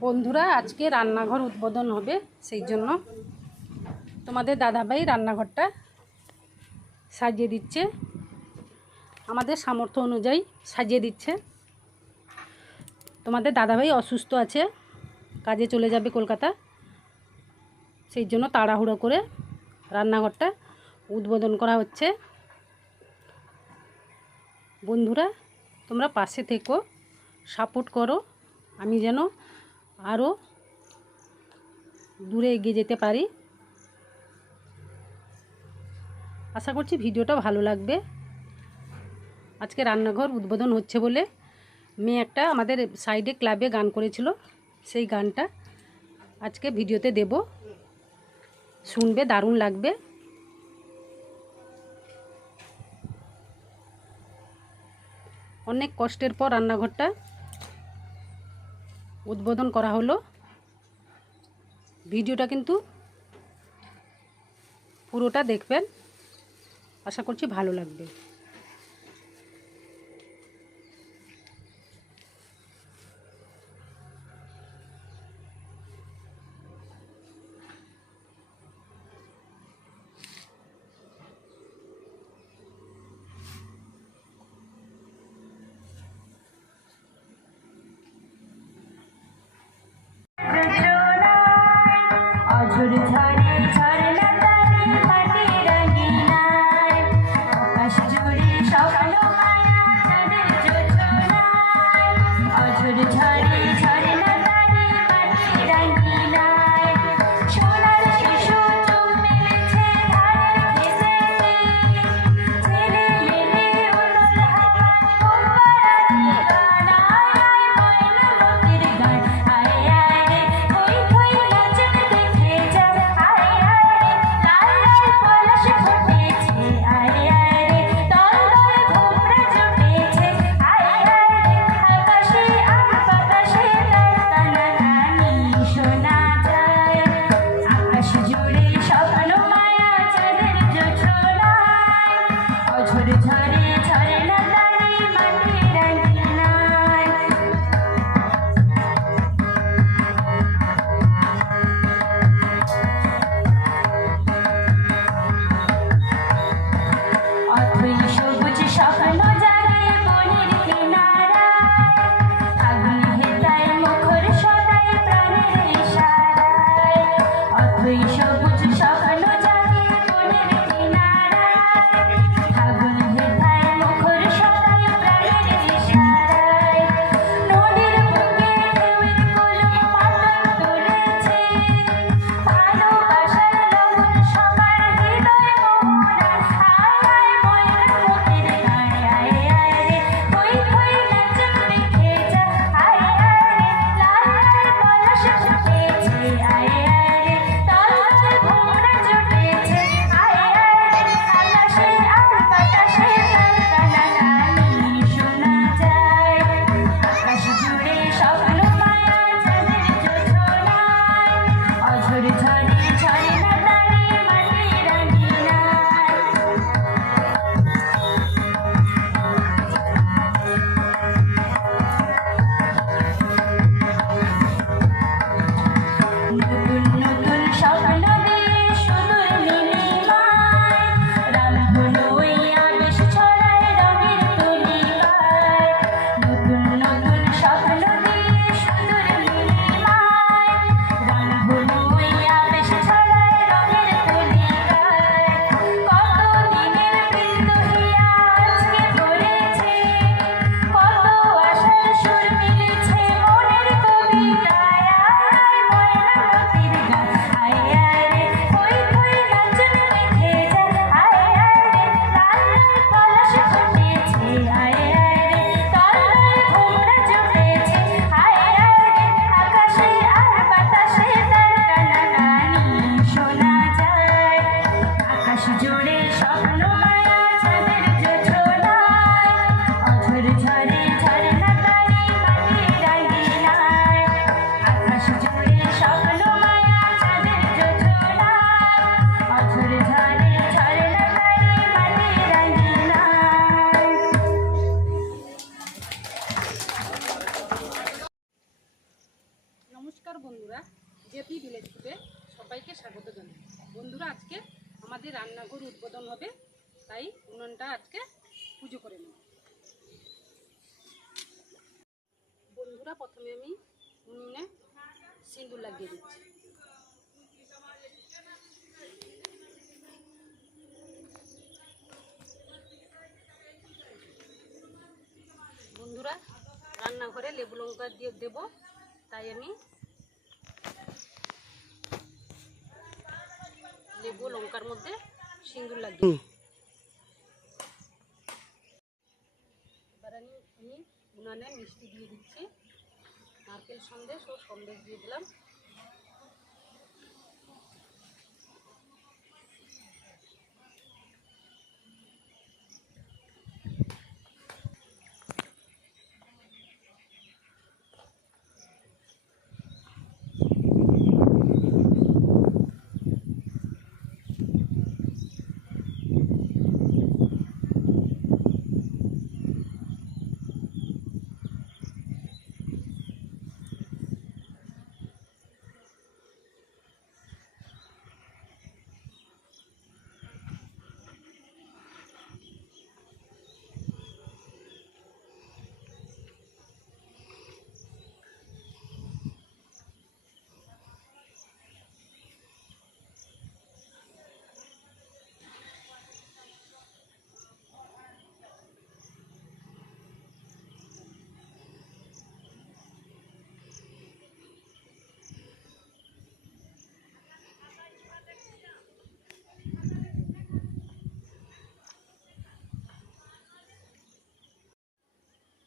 বন্ধুরা, আজকে রান্নাঘর উদ্বোধন হবে, সেই জন্য তোমাদের দাদাভাই রান্নাঘরটা সাজিয়ে দিচ্ছে। আমাদের সামর্থ্য অনুযায়ী সাজিয়ে দিচ্ছে। তোমাদের দাদাভাই অসুস্থ আছে, কাজে চলে যাবে কলকাতা। সেই জন্য তাড়াহুড়ো করে রান্নাঘরটা উদ্বোধন করা হচ্ছে। বন্ধুরা, তোমরা পাশে থেকো, সাপোর্ট করো। আমি যেন আরও দূরে এগিয়ে যেতে পারি। আশা করছি ভিডিওটা ভালো লাগবে। আজকে রান্নাঘর উদ্বোধন হচ্ছে বলে মেয়ে একটা আমাদের সাইডে ক্লাবে গান করেছিল। সেই গানটা আজকে ভিডিওতে দেব। শুনবে, দারুণ লাগবে। অনেক কষ্টের পর রান্নাঘরটা উদ্বোধন করা হলো। ভিডিওটা কিন্তু পুরোটা দেখবেন। আশা করছি ভালো লাগবে। সকাল নমস্কার বন্ধুরা জেপি ভিলেজ ফুটে সবাইকে স্বাগত জানাই। বন্ধুরা আজকে আমাদের রান্নাঘর উদ্বোধন হবে, তাই উনুনটা আজকে পুজো করে নেব। বন্ধুরা, প্রথমে আমি উনুনে সিঁদুর লাগিয়ে দিচ্ছি। বন্ধুরা, রান্নাঘরে লেবু লঙ্কা দিয়ে দেবো, তাই আমি লেবু লঙ্কার মধ্যে সিঁদুর লাগিয়ে। এবার আমি আমি উনানে মিষ্টি দিয়ে দিচ্ছি। নারকেল সন্দেশ ও সন্দেশ দিয়ে দিলাম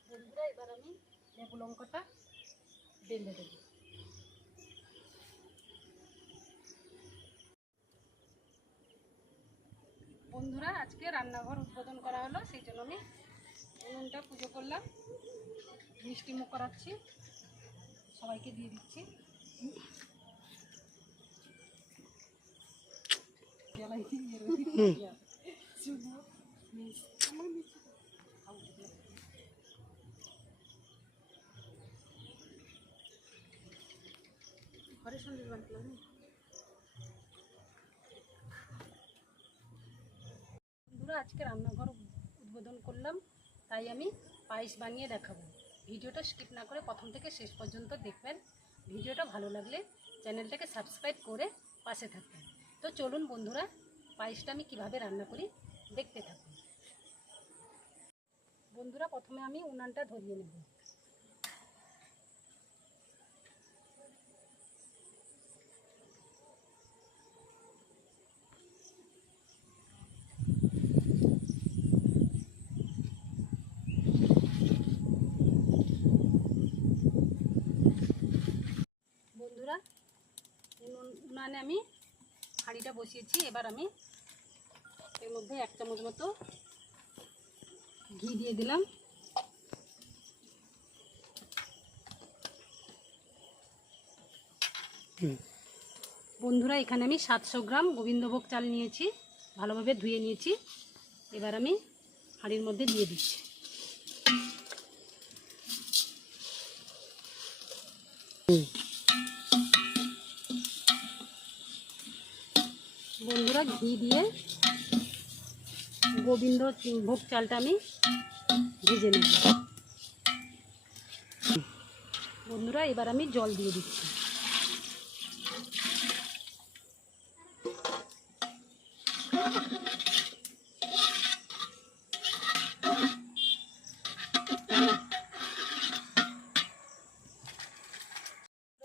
বন্ধুরা এবার আমি লেবু লঙ্কাটা বেঁধে দেবো। বন্ধুরা আজকে রান্নাঘর উদ্বোধন করা হলো সেই জন্য আমি উনুনটা পুজো করলাম। মিষ্টি মুখ করাচ্ছি। সবাইকে দিয়ে দিচ্ছি। ঘরে সন্দেশ বন্ধুরা, আজকে রান্নাঘর উদ্বোধন করলাম, তাই আমি পায়েস বানিয়ে দেখাবো। ভিডিওটা স্কিপ না করে প্রথম থেকে শেষ পর্যন্ত দেখবেন। ভিডিওটা ভালো লাগলে চ্যানেলটাকে সাবস্ক্রাইব করে পাশে থাকবেন। তো চলুন বন্ধুরা, পায়েসটা আমি কীভাবে রান্না করি দেখতে থাকুন। বন্ধুরা, প্রথমে আমি উনানটা ধরিয়ে নেব বন্ধুরা উনানে আমি হাঁড়িটা বসিয়েছি। এবার আমি এর মধ্যে এক চামচ মতো ঘি দিয়ে দিলাম। বন্ধুরা এখানে আমি সাতশো গ্রাম গোবিন্দভোগ চাল নিয়েছি। ভালোভাবে ধুয়ে নিয়েছি। এবার আমি হাঁড়ির মধ্যে দিয়ে দিচ্ছি। বন্ধুরা, ঘি দিয়ে গোবিন্দ ভোগ চালটা আমি ভেজে নেব। বন্ধুরা, এবার আমি জল দিয়ে দিচ্ছি।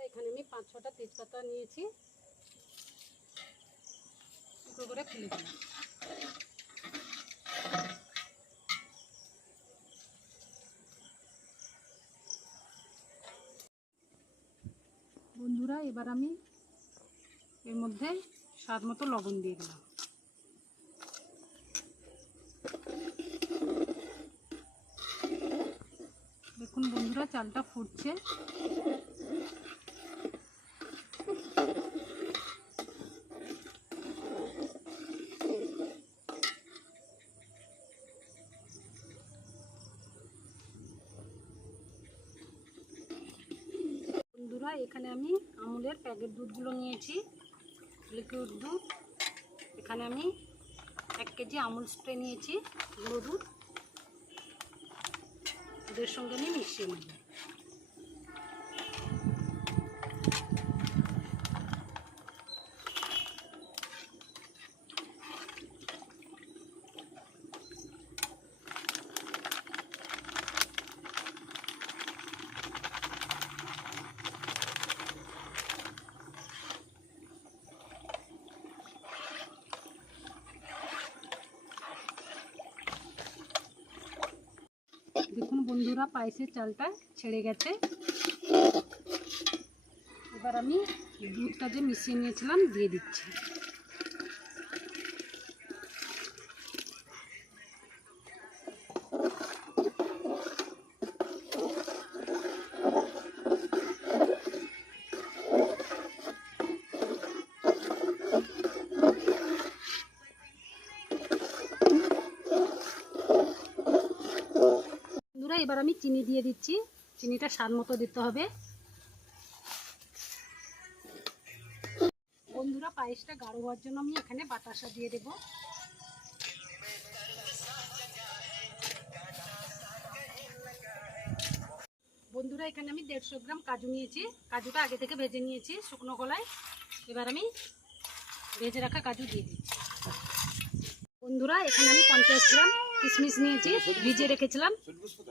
এখানে আমি পাঁচ ছটা তেজপাতা নিয়েছি। টুকরো করে ফেলে দিলাম। বন্ধুরা, এবার আমি এর মধ্যে স্বাদ মতো লবণ দিয়ে দিলাম। দেখুন বন্ধুরা, চালটা ফুটছে বন্ধুরা বন্ধুরা এখানে আমি আমুলের প্যাকেট দুধগুলো নিয়েছি লিকুইড দুধ। এখানে আমি এক কেজি আমুল স্প্রে নিয়েছি, গুঁড়ো দুধ। দুধের সঙ্গে আমি মিশিয়ে নেব দেখুন বন্ধুরা পায়েসের চালটা ছেড়ে গেছে। এবার আমি দুধটা যে মিশিয়ে নিয়েছিলাম দিয়ে দিচ্ছি। আমি চিনি দিয়ে দিচ্ছি। চিনিটা স্বাদ মতো দিতে হবে। বন্ধুরা, পায়েসটা গাঢ় হওয়ার জন্য আমি এখানে বাতাসা দিয়ে দেব। বন্ধুরা, এখানে আমি দেড়শো গ্রাম কাজু নিয়েছি। কাজুটা আগে থেকে ভেজে নিয়েছি শুকনো কলায় এবার আমি ভেজে রাখা কাজু দিয়ে দিচ্ছি। বন্ধুরা, এখানে আমি পঞ্চাশ গ্রাম কিশমিশ নিয়েছি ভিজে রেখেছিলাম,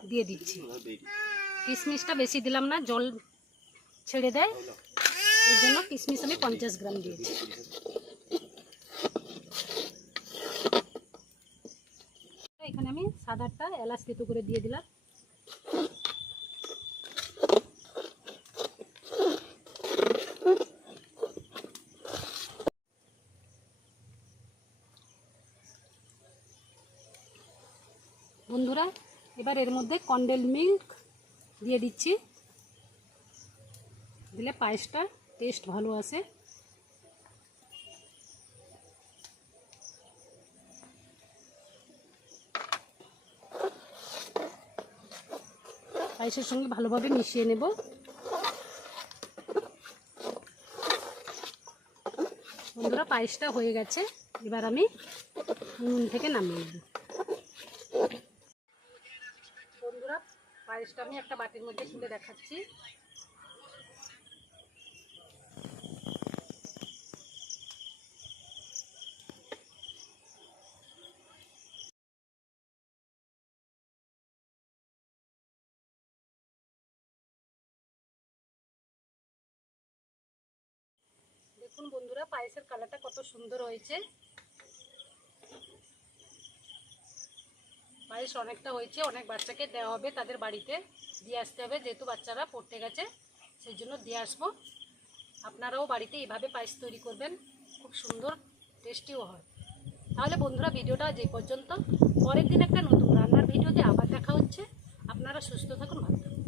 দিয়ে দিচ্ছি। কিশমিশটা বেশি দিলাম না, জল ছেড়ে দেয়। এর জন্য কিশমিশ আমি পঞ্চাশ গ্রাম দিয়েছি। এখানে আমি সাদারটা এলাচ কেতু করে দিয়ে দিলাম বন্ধুরা এবার এর মধ্যে কন্ডেল মিল্ক দিয়ে দিচ্ছি। দিলে পায়েসটা টেস্ট ভালো আসে। পায়েসের সঙ্গে ভালোভাবে মিশিয়ে নেব। বন্ধুরা, পায়েসটা হয়ে গেছে। এবার আমি নুন থেকে নামিয়ে নেব। পায়েসটা আমি একটা বাটির মধ্যে তুলে দেখাচ্ছি। দেখুন বন্ধুরা পায়েসের কালারটা কত সুন্দর হয়েছে। পায়েস অনেকটা হয়েছে, অনেক বাচ্চাকে দেওয়া হবে তাদের বাড়িতে। দিয়ে আসতে হবে, যেহেতু বাচ্চারা পড়তে গেছে, সেই জন্য দিয়ে আসব। আপনারাও বাড়িতে এইভাবে পায়েস তৈরি করবেন, খুব সুন্দর, টেস্টিও হয়। তাহলে বন্ধুরা, ভিডিওটা যে পর্যন্ত। পরের দিন একটা নতুন রান্নার ভিডিওতে আবার দেখা হচ্ছে। আপনারা সুস্থ থাকুন, ভালো থাকুন।